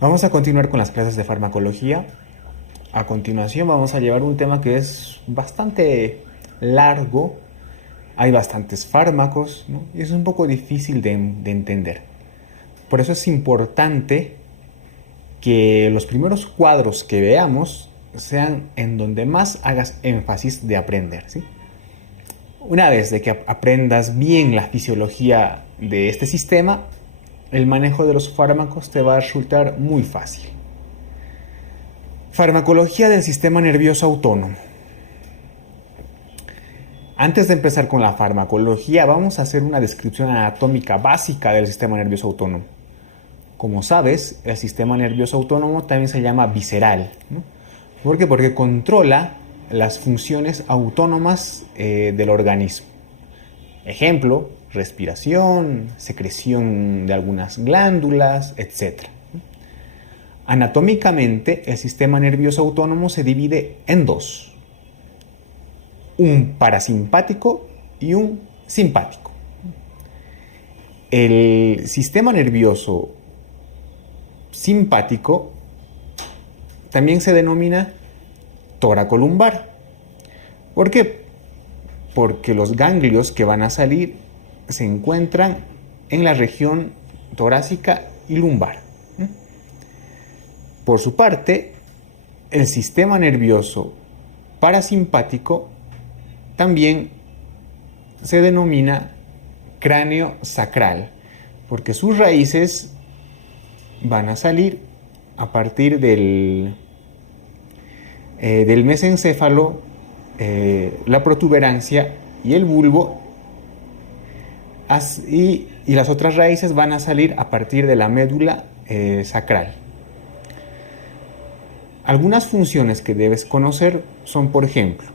Vamos a continuar con las clases de farmacología. A continuación vamos a llevar un tema que es bastante largo. Hay bastantes fármacos, ¿no? Y es un poco difícil de entender. Por eso es importante que los primeros cuadros que veamos sean en donde más hagas énfasis de aprender, ¿sí? Una vez de que aprendas bien la fisiología de este sistema, el manejo de los fármacos te va a resultar muy fácil. Farmacología del sistema nervioso autónomo. Antes de empezar con la farmacología, vamos a hacer una descripción anatómica básica del sistema nervioso autónomo. Como sabes, el sistema nervioso autónomo también se llama visceral, ¿no? ¿Por qué? Porque controla las funciones autónomas del organismo. Ejemplo, respiración, secreción de algunas glándulas, etc. Anatómicamente, el sistema nervioso autónomo se divide en dos: un parasimpático y un simpático. El sistema nervioso simpático también se denomina toracolumbar. ¿Por qué? Porque los ganglios que van a salir se encuentran en la región torácica y lumbar. Por su parte, el sistema nervioso parasimpático también se denomina cráneo sacral, porque sus raíces van a salir a partir del mesencéfalo, la protuberancia y el bulbo, y las otras raíces van a salir a partir de la médula sacral. Algunas funciones que debes conocer son, por ejemplo,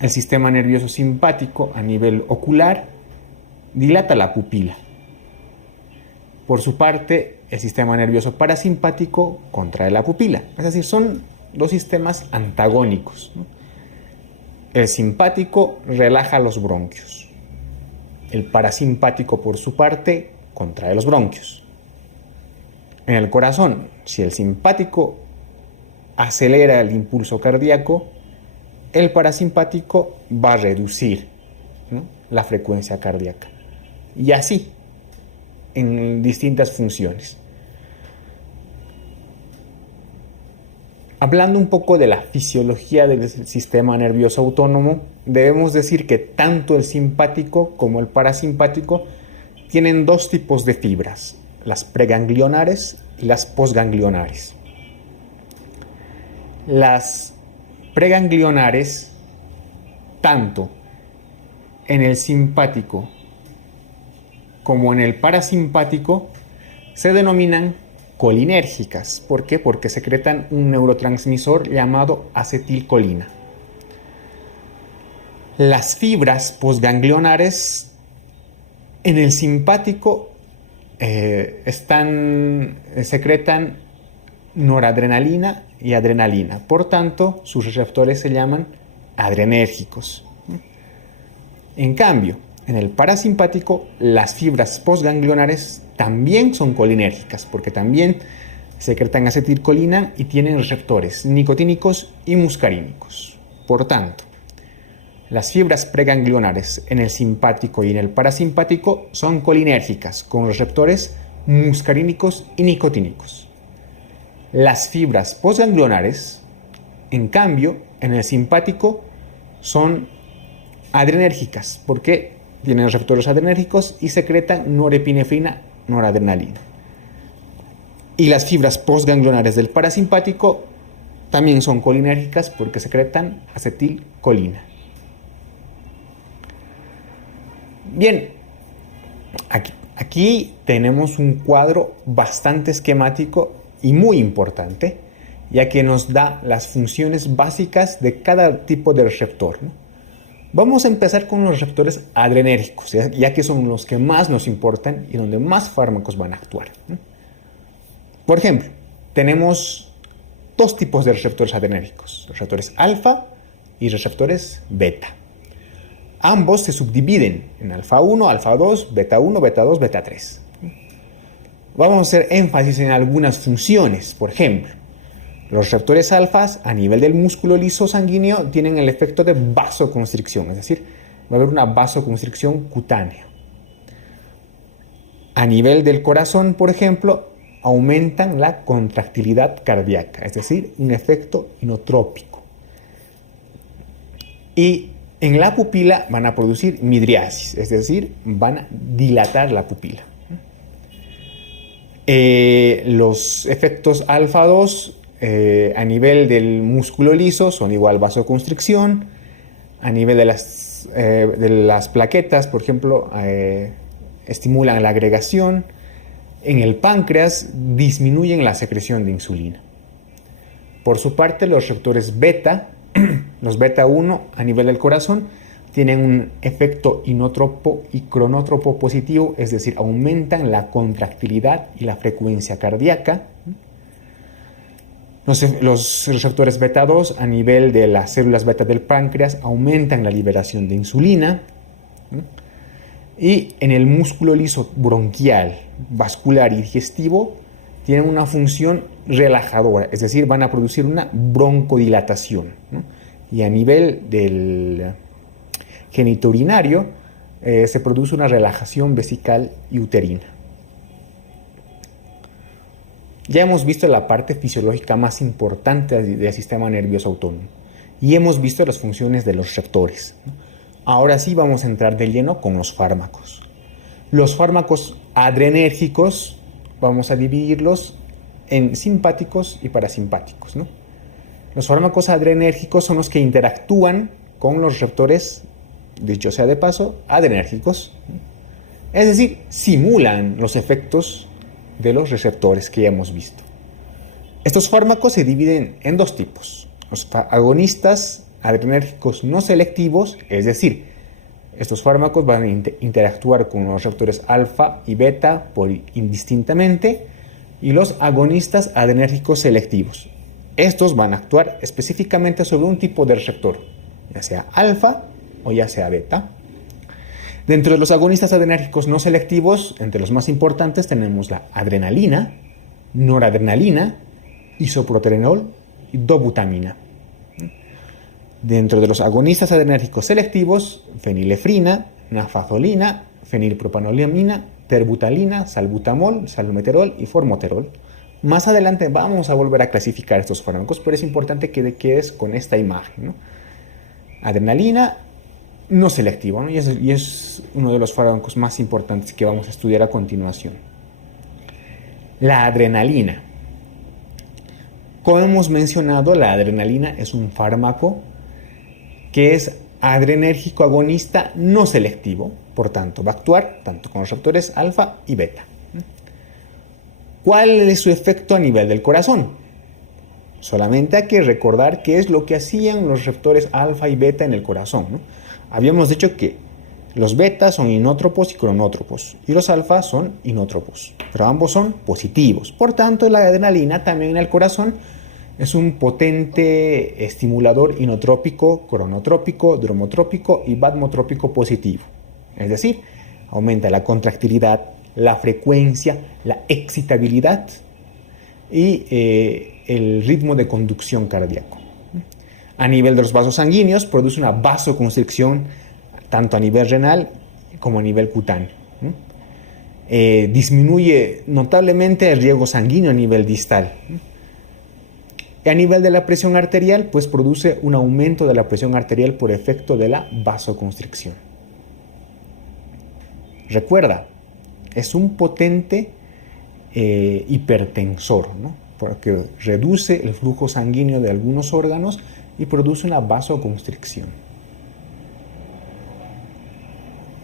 el sistema nervioso simpático a nivel ocular dilata la pupila. Por su parte, el sistema nervioso parasimpático contrae la pupila. Es decir, son dos sistemas antagónicos, ¿no? El simpático relaja los bronquios. El parasimpático, por su parte, contrae los bronquios. En el corazón, si el simpático acelera el impulso cardíaco, el parasimpático va a reducir, ¿no?, la frecuencia cardíaca. Y así, en distintas funciones. Hablando un poco de la fisiología del sistema nervioso autónomo, debemos decir que tanto el simpático como el parasimpático tienen dos tipos de fibras: las preganglionares y las posganglionares. Las preganglionares, tanto en el simpático como en el parasimpático, se denominan colinérgicas. ¿Por qué? Porque secretan un neurotransmisor llamado acetilcolina. Las fibras posganglionares en el simpático secretan noradrenalina y adrenalina. Por tanto, sus receptores se llaman adrenérgicos. En cambio, en el parasimpático, las fibras posganglionares también son colinérgicas, porque también secretan acetilcolina y tienen receptores nicotínicos y muscarínicos. Por tanto, las fibras preganglionares en el simpático y en el parasimpático son colinérgicas, con receptores muscarínicos y nicotínicos. Las fibras posganglionares, en cambio, en el simpático son adrenérgicas, porque tienen receptores adrenérgicos y secretan norepinefrina, noradrenalina. Y las fibras postganglionares del parasimpático también son colinérgicas porque secretan acetilcolina. Bien, aquí tenemos un cuadro bastante esquemático y muy importante, ya que nos da las funciones básicas de cada tipo de receptor, ¿no? Vamos a empezar con los receptores adrenérgicos, ya que son los que más nos importan y donde más fármacos van a actuar, ¿no? Por ejemplo, tenemos dos tipos de receptores adrenérgicos: receptores alfa y receptores beta. ambos se subdividen en alfa 1, alfa 2, beta 1, beta 2, beta 3. Vamos a hacer énfasis en algunas funciones. Por ejemplo, los receptores alfas a nivel del músculo liso sanguíneo tienen el efecto de vasoconstricción, es decir, va a haber una vasoconstricción cutánea. A nivel del corazón, por ejemplo, aumentan la contractilidad cardíaca, es decir, un efecto inotrópico. Y en la pupila van a producir midriasis, es decir, van a dilatar la pupila. Los efectos alfa 2 a nivel del músculo liso son igual vasoconstricción. A nivel de las plaquetas, por ejemplo, estimulan la agregación. En el páncreas disminuyen la secreción de insulina. Por su parte, los receptores beta, los beta 1 a nivel del corazón, tienen un efecto inotropo y cronótropo positivo, es decir, aumentan la contractilidad y la frecuencia cardíaca. Los receptores beta 2 a nivel de las células beta del páncreas aumentan la liberación de insulina. Y en el músculo liso bronquial, vascular y digestivo tienen una función relajadora, es decir, van a producir una broncodilatación. Y a nivel del genitourinario se produce una relajación vesical y uterina. Ya hemos visto la parte fisiológica más importante del sistema nervioso autónomo y hemos visto las funciones de los receptores. Ahora sí vamos a entrar de lleno con los fármacos. Los fármacos adrenérgicos vamos a dividirlos en simpáticos y parasimpáticos, ¿no? Los fármacos adrenérgicos son los que interactúan con los receptores, dicho sea de paso, adrenérgicos. Es decir, simulan los efectos de los receptores que ya hemos visto. Estos fármacos se dividen en dos tipos: los agonistas adrenérgicos no selectivos, es decir, estos fármacos van a interactuar con los receptores alfa y beta indistintamente, y los agonistas adrenérgicos selectivos. Estos van a actuar específicamente sobre un tipo de receptor, ya sea alfa o ya sea beta. Dentro de los agonistas adrenérgicos no selectivos, entre los más importantes tenemos la adrenalina, noradrenalina, isoproterenol y dobutamina. Dentro de los agonistas adrenérgicos selectivos, fenilefrina, nafazolina, fenilpropanolamina, terbutalina, salbutamol, salmeterol y formoterol. Más adelante vamos a volver a clasificar estos fármacos, pero es importante que te quedes con esta imagen, ¿no? Adrenalina no selectivo, ¿no? Y es uno de los fármacos más importantes que vamos a estudiar a continuación. La adrenalina. Como hemos mencionado, la adrenalina es un fármaco que es adrenérgico agonista no selectivo, por tanto va a actuar tanto con los receptores alfa y beta. ¿Cuál es su efecto a nivel del corazón? Solamente hay que recordar qué es lo que hacían los receptores alfa y beta en el corazón, ¿no? Habíamos dicho que los betas son inótropos y cronótropos y los alfas son inótropos, pero ambos son positivos. Por tanto, la adrenalina también en el corazón es un potente estimulador inotrópico, cronotrópico, dromotrópico y batmotrópico positivo. Es decir, aumenta la contractilidad, la frecuencia, la excitabilidad y el ritmo de conducción cardíaco. A nivel de los vasos sanguíneos produce una vasoconstricción tanto a nivel renal como a nivel cutáneo. Disminuye notablemente el riego sanguíneo a nivel distal. A nivel de la presión arterial, pues produce un aumento de la presión arterial por efecto de la vasoconstricción. Recuerda, es un potente hipertensor, ¿no? Porque reduce el flujo sanguíneo de algunos órganos y produce una vasoconstricción.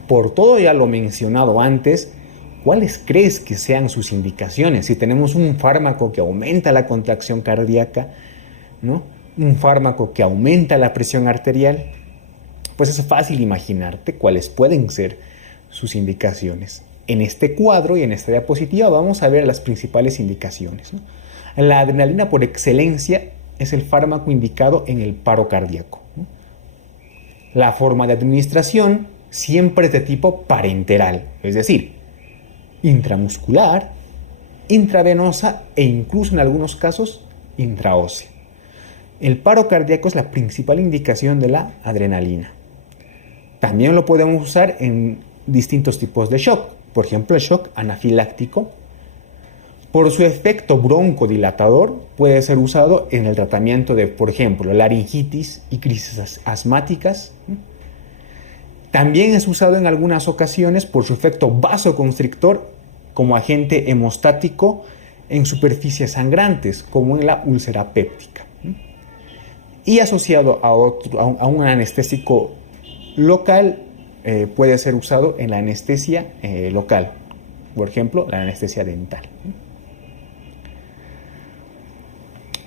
Por todo ya lo mencionado antes, ¿cuáles crees que sean sus indicaciones? Si tenemos un fármaco que aumenta la contracción cardíaca, ¿no? Un fármaco que aumenta la presión arterial, pues es fácil imaginarte cuáles pueden ser sus indicaciones. En este cuadro y en esta diapositiva vamos a ver las principales indicaciones, ¿no? La adrenalina por excelencia es el fármaco indicado en el paro cardíaco, ¿no? La forma de administración siempre es de tipo parenteral, es decir, intramuscular, intravenosa e incluso en algunos casos intraósea. El paro cardíaco es la principal indicación de la adrenalina. También lo podemos usar en distintos tipos de shock, por ejemplo el shock anafiláctico. Por su efecto broncodilatador puede ser usado en el tratamiento de, por ejemplo, laringitis y crisis asmáticas. También es usado en algunas ocasiones por su efecto vasoconstrictor como agente hemostático en superficies sangrantes, como en la úlcera péptica. Y asociado a un anestésico local, puede ser usado en la anestesia local, por ejemplo, la anestesia dental.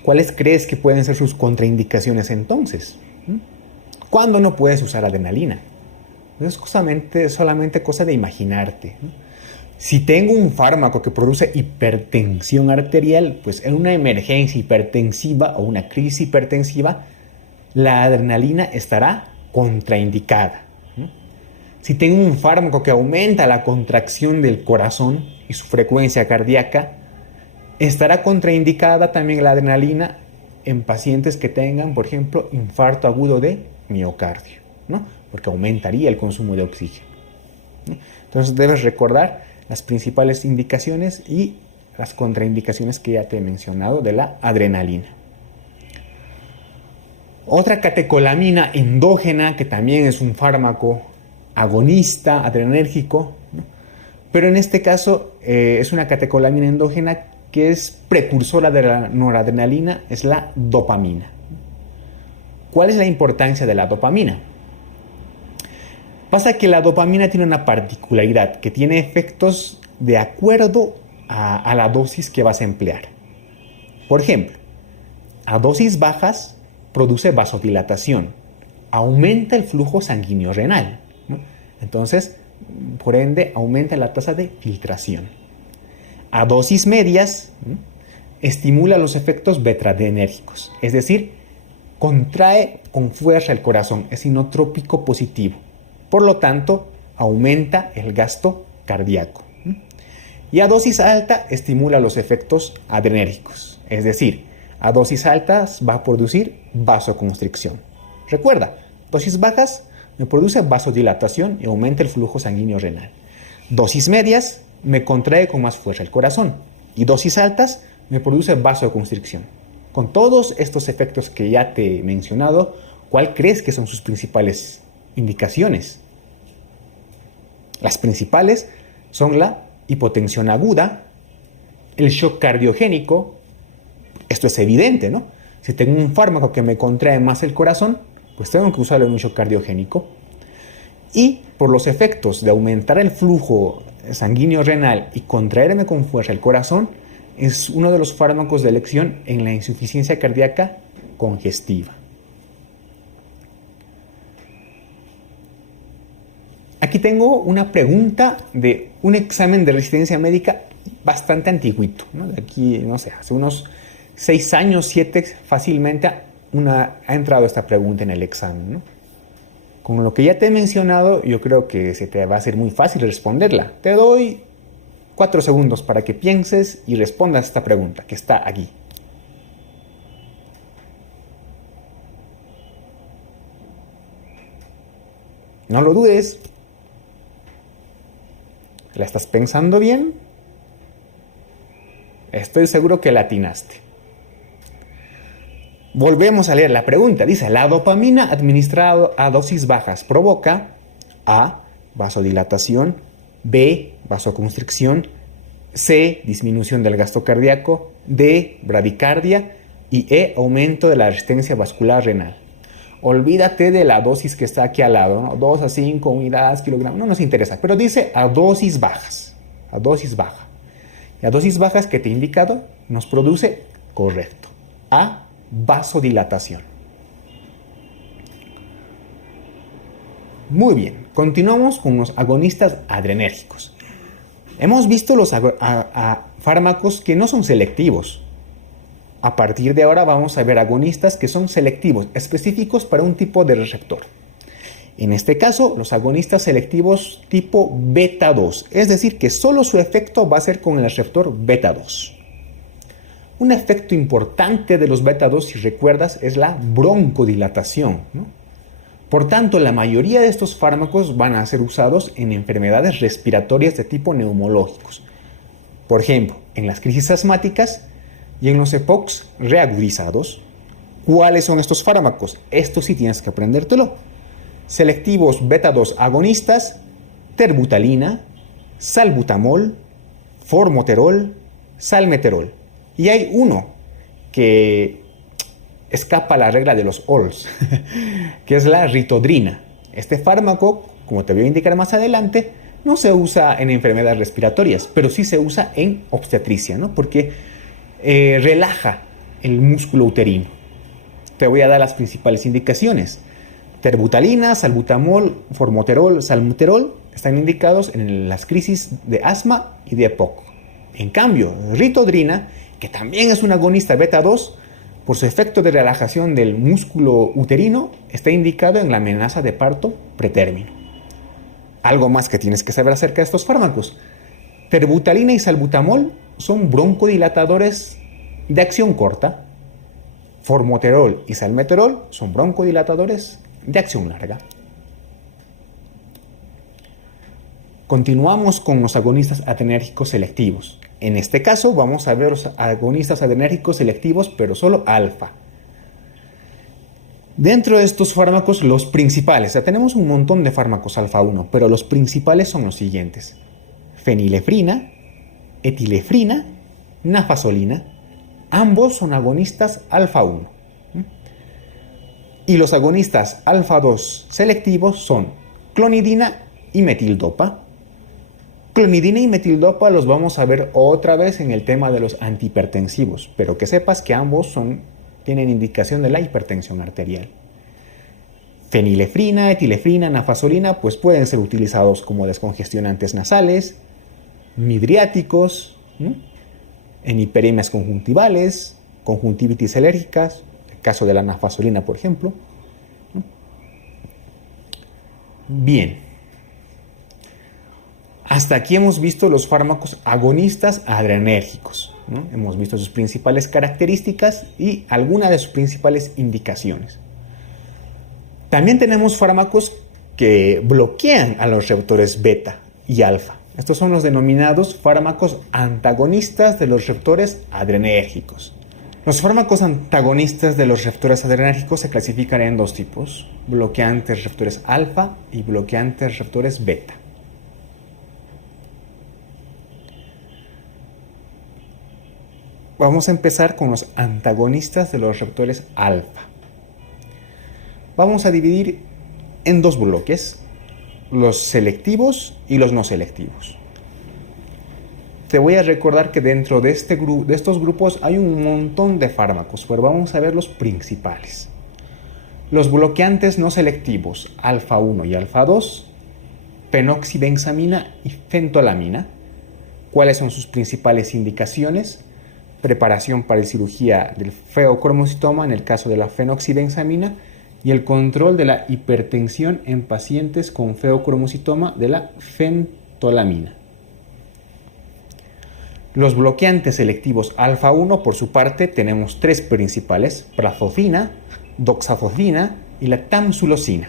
¿Cuáles crees que pueden ser sus contraindicaciones entonces? ¿Cuándo no puedes usar adrenalina? Es solamente cosa de imaginarte. Si tengo un fármaco que produce hipertensión arterial, pues en una emergencia hipertensiva o una crisis hipertensiva, la adrenalina estará contraindicada. Si tengo un fármaco que aumenta la contracción del corazón y su frecuencia cardíaca, estará contraindicada también la adrenalina en pacientes que tengan, por ejemplo, infarto agudo de miocardio, ¿no? Porque aumentaría el consumo de oxígeno. Entonces debes recordar las principales indicaciones y las contraindicaciones que ya te he mencionado de la adrenalina. Otra catecolamina endógena, que también es un fármaco agonista, adrenérgico, ¿no? Pero en este caso es una catecolamina endógena que es precursora de la noradrenalina, es la dopamina. ¿Cuál es la importancia de la dopamina? Pasa que la dopamina tiene una particularidad, que tiene efectos de acuerdo a la dosis que vas a emplear. Por ejemplo, a dosis bajas produce vasodilatación, aumenta el flujo sanguíneo renal, ¿no? Entonces, por ende, aumenta la tasa de filtración. A dosis medias, ¿no?, estimula los efectos betradrenérgicos, es decir, contrae con fuerza el corazón, es inotrópico positivo. Por lo tanto, aumenta el gasto cardíaco. Y a dosis alta estimula los efectos adrenérgicos, es decir, a dosis altas va a producir vasoconstricción. Recuerda, dosis bajas me produce vasodilatación y aumenta el flujo sanguíneo renal. Dosis medias me contrae con más fuerza el corazón y dosis altas me produce vasoconstricción. Con todos estos efectos que ya te he mencionado, ¿cuál crees que son sus principales indicaciones? Las principales son la hipotensión aguda, el shock cardiogénico. Esto es evidente, ¿no? Si tengo un fármaco que me contrae más el corazón, pues tengo que usarlo en un shock cardiogénico. Y por los efectos de aumentar el flujo sanguíneo renal y contraerme con fuerza el corazón, es uno de los fármacos de elección en la insuficiencia cardíaca congestiva. Aquí tengo una pregunta de un examen de residencia médica bastante antiguito, ¿no? De aquí, no sé, hace unos 6 años, 7, fácilmente ha entrado esta pregunta en el examen, ¿no? Con lo que ya te he mencionado, yo creo que se te va a hacer muy fácil responderla. Te doy 4 segundos para que pienses y respondas esta pregunta que está aquí. No lo dudes. ¿La estás pensando bien? Estoy seguro que la atinaste. Volvemos a leer la pregunta. Dice, la dopamina administrada a dosis bajas provoca A, vasodilatación, B, vasoconstricción, C, disminución del gasto cardíaco, D, bradicardia y E, aumento de la resistencia vascular renal. Olvídate de la dosis que está aquí al lado, ¿no? 2 a 5 unidades, kilogramos, no nos interesa, pero dice a dosis bajas, a dosis baja. Y a dosis bajas que te he indicado nos produce, correcto, A, vasodilatación. Muy bien, continuamos con los agonistas adrenérgicos. Hemos visto los fármacos que no son selectivos. A partir de ahora vamos a ver agonistas que son selectivos, específicos para un tipo de receptor. En este caso, los agonistas selectivos tipo beta 2, es decir, que solo su efecto va a ser con el receptor beta 2. Un efecto importante de los beta 2, si recuerdas, es la broncodilatación, ¿no? Por tanto, la mayoría de estos fármacos van a ser usados en enfermedades respiratorias de tipo neumológicos. Por ejemplo, en las crisis asmáticas y en los EPOCs reagudizados. ¿Cuáles son estos fármacos? Esto sí tienes que aprendértelo. Selectivos beta 2 agonistas, terbutalina, salbutamol, formoterol, salmeterol. Y hay uno que escapa a la regla de los OLS, que es la ritodrina. Este fármaco, como te voy a indicar más adelante, no se usa en enfermedades respiratorias, pero sí se usa en obstetricia, ¿no? Porque relaja el músculo uterino. Te voy a dar las principales indicaciones. Terbutalina, salbutamol, formoterol, salmeterol están indicados en las crisis de asma y de EPOC. En cambio, ritodrina, que también es un agonista beta 2, por su efecto de relajación del músculo uterino, está indicado en la amenaza de parto pretérmino. Algo más que tienes que saber acerca de estos fármacos. Terbutalina y salbutamol son broncodilatadores de acción corta. Formoterol y salmeterol son broncodilatadores de acción larga. Continuamos con los agonistas adrenérgicos selectivos. En este caso vamos a ver los agonistas adrenérgicos selectivos, pero solo alfa. Dentro de estos fármacos, los principales, tenemos un montón de fármacos alfa 1, pero los principales son los siguientes: fenilefrina, etilefrina, nafasolina. Ambos son agonistas alfa 1. Y los agonistas alfa 2 selectivos son clonidina y metildopa. Clonidina y metildopa los vamos a ver otra vez en el tema de los antihipertensivos, pero que sepas que ambos tienen indicación de la hipertensión arterial. Fenilefrina, etilefrina, nafasolina pues pueden ser utilizados como descongestionantes nasales, midriáticos, en hiperemias conjuntivales, conjuntivitis alérgicas, el caso de la nafasolina, por ejemplo. Bien. Hasta aquí hemos visto los fármacos agonistas adrenérgicos, ¿no? Hemos visto sus principales características y algunas de sus principales indicaciones. También tenemos fármacos que bloquean a los receptores beta y alfa. Estos son los denominados fármacos antagonistas de los receptores adrenérgicos. Los fármacos antagonistas de los receptores adrenérgicos se clasifican en dos tipos: bloqueantes receptores alfa y bloqueantes receptores beta. Vamos a empezar con los antagonistas de los receptores alfa. Vamos a dividir en dos bloques: los selectivos y los no selectivos. Te voy a recordar que dentro de estos grupos hay un montón de fármacos, pero vamos a ver los principales. Los bloqueantes no selectivos, alfa 1 y alfa 2, penoxibenzamina y fentolamina. ¿Cuáles son sus principales indicaciones? Preparación para la cirugía del feocromocitoma en el caso de la fenoxibenzamina y el control de la hipertensión en pacientes con feocromocitoma de la fentolamina. Los bloqueantes selectivos alfa 1, por su parte, tenemos tres principales: prazosina, doxazosina y la tamsulosina.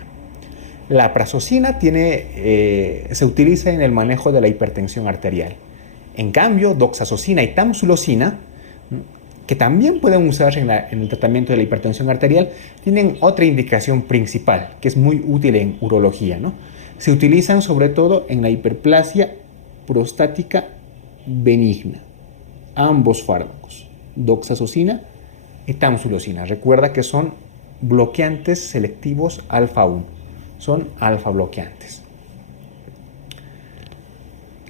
La prazosina se utiliza en el manejo de la hipertensión arterial. En cambio, doxazosina y tamsulosina, que también pueden usarse en el tratamiento de la hipertensión arterial, tienen otra indicación principal, que es muy útil en urología, ¿no? Se utilizan sobre todo en la hiperplasia prostática benigna. Ambos fármacos, doxazosina y tamsulosina. Recuerda que son bloqueantes selectivos alfa 1. Son alfa bloqueantes.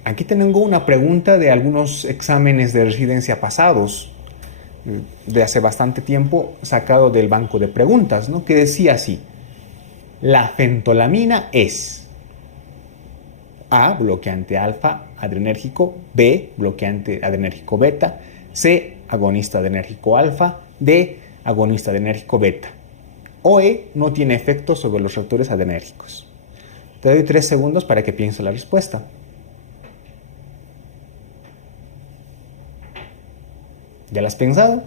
Aquí tengo una pregunta de algunos exámenes de residencia pasados, de hace bastante tiempo, sacado del banco de preguntas, ¿no? Que decía así: la fentolamina es A, bloqueante alfa adrenérgico; B, bloqueante adrenérgico beta; C, agonista adrenérgico alfa; D, agonista adrenérgico beta; o E, no tiene efecto sobre los receptores adrenérgicos. Te doy 3 segundos para que pienses la respuesta. ¿Ya la has pensado?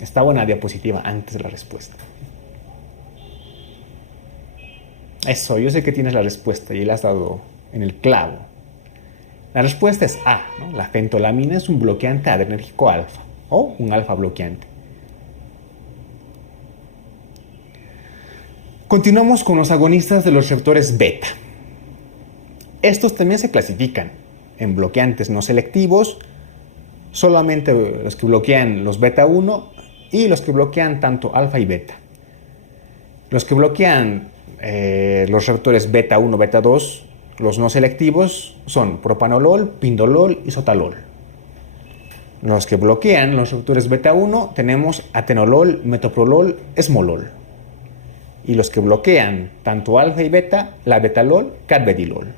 Está buena diapositiva antes de la respuesta. Eso, yo sé que tienes la respuesta y la has dado en el clavo. La respuesta es A, ¿no? La fentolamina es un bloqueante adrenérgico alfa o un alfa bloqueante. Continuamos con los agonistas de los receptores beta. Estos también se clasifican en bloqueantes no selectivos, solamente los que bloquean los beta 1 y los que bloquean tanto alfa y beta. Los que bloquean los receptores beta 1, beta 2, los no selectivos, son propanolol, pindolol y sotalol. Los que bloquean los receptores beta 1 tenemos atenolol, metoprolol, esmolol. Y los que bloquean tanto alfa y beta, la betalol, carvedilol.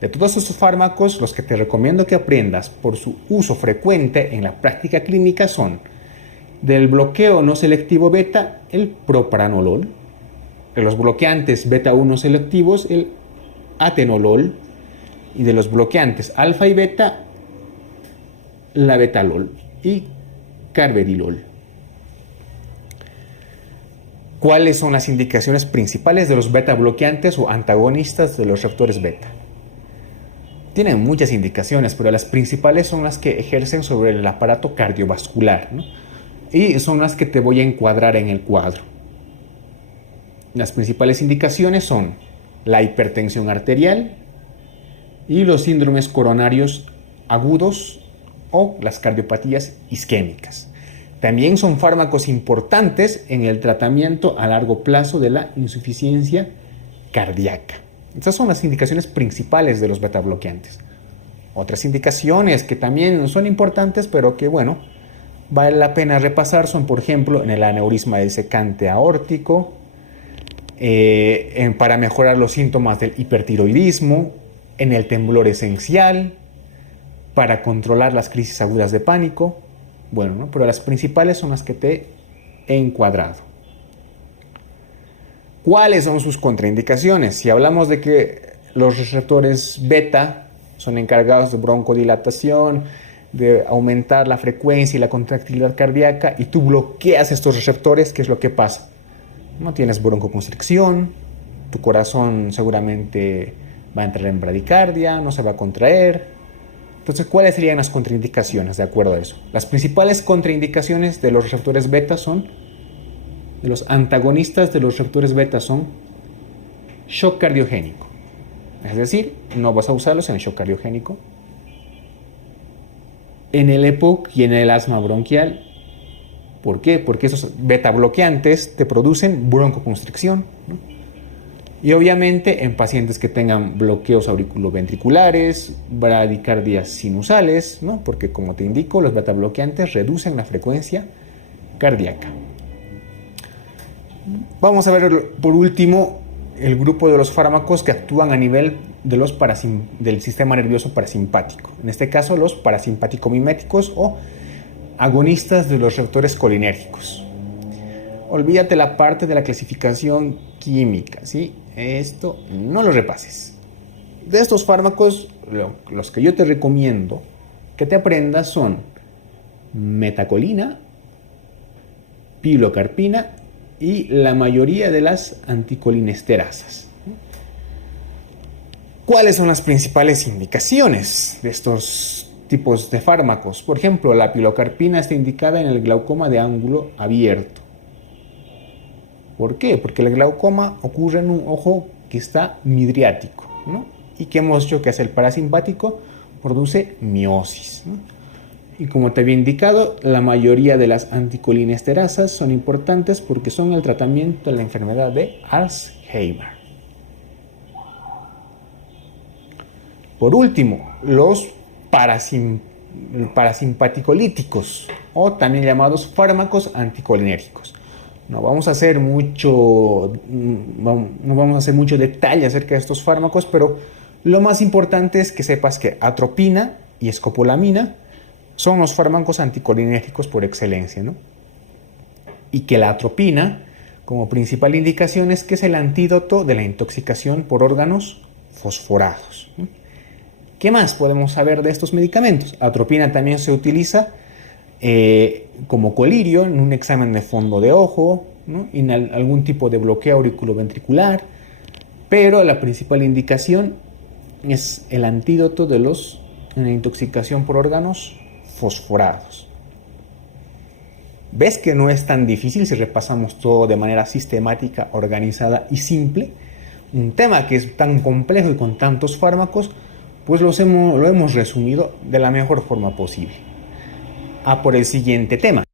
De todos estos fármacos, los que te recomiendo que aprendas por su uso frecuente en la práctica clínica son: del bloqueo no selectivo beta, el propranolol; de los bloqueantes beta 1 selectivos, el atenolol; y de los bloqueantes alfa y beta, la betalol y carvedilol. ¿Cuáles son las indicaciones principales de los beta bloqueantes o antagonistas de los receptores beta? Tienen muchas indicaciones, pero las principales son las que ejercen sobre el aparato cardiovascular, ¿no? Y son las que te voy a encuadrar en el cuadro. Las principales indicaciones son la hipertensión arterial y los síndromes coronarios agudos o las cardiopatías isquémicas. También son fármacos importantes en el tratamiento a largo plazo de la insuficiencia cardíaca. Estas son las indicaciones principales de los beta bloqueantes. Otras indicaciones que también son importantes, pero que bueno, vale la pena repasar, son por ejemplo en el aneurisma disecante aórtico, para mejorar los síntomas del hipertiroidismo, en el temblor esencial, para controlar las crisis agudas de pánico. Bueno, ¿no? Pero las principales son las que te he encuadrado. ¿Cuáles son sus contraindicaciones? Si hablamos de que los receptores beta son encargados de broncodilatación, de aumentar la frecuencia y la contractilidad cardíaca, y tú bloqueas estos receptores, ¿qué es lo que pasa? No tienes broncoconstricción, tu corazón seguramente va a entrar en bradicardia, no se va a contraer. Entonces, ¿cuáles serían las contraindicaciones de acuerdo a eso? Las principales contraindicaciones de los receptores beta son, de los antagonistas de los receptores beta, son shock cardiogénico. Es decir, no vas a usarlos en el shock cardiogénico, en el EPOC y en el asma bronquial. ¿Por qué? Porque esos beta bloqueantes te producen broncoconstricción, ¿no? Y obviamente en pacientes que tengan bloqueos auriculoventriculares, bradicardias sinusales, ¿no? Porque como te indico, los beta bloqueantes reducen la frecuencia cardíaca. Vamos a ver por último el grupo de los fármacos que actúan a nivel de del sistema nervioso parasimpático. En este caso, los parasimpático-miméticos o agonistas de los receptores colinérgicos. Olvídate la parte de la clasificación química, ¿sí? Esto no lo repases. De estos fármacos, los que yo te recomiendo que te aprendas son metacolina, pilocarpina y la mayoría de las anticolinesterasas. ¿Cuáles son las principales indicaciones de estos tipos de fármacos? Por ejemplo, la pilocarpina está indicada en el glaucoma de ángulo abierto. ¿Por qué? Porque el glaucoma ocurre en un ojo que está midriático, ¿no? Y que hemos dicho que es el parasimpático, produce miosis, ¿no? Y como te había indicado, la mayoría de las anticolinesterasas son importantes porque son el tratamiento de la enfermedad de Alzheimer. Por último, los parasimpaticolíticos, o también llamados fármacos anticolinérgicos. No vamos a hacer mucho detalle acerca de estos fármacos, pero lo más importante es que sepas que atropina y escopolamina son los fármacos anticolinérgicos por excelencia, ¿no? Y que la atropina como principal indicación es que es el antídoto de la intoxicación por órganos fosforados. ¿Qué más podemos saber de estos medicamentos? Atropina también se utiliza como colirio en un examen de fondo de ojo, ¿no? En algún tipo de bloqueo auriculoventricular, pero la principal indicación es el antídoto de la intoxicación por órganos fosforados. ¿Ves que no es tan difícil si repasamos todo de manera sistemática, organizada y simple? Un tema que es tan complejo y con tantos fármacos, pues lo hemos resumido de la mejor forma posible. A por el siguiente tema.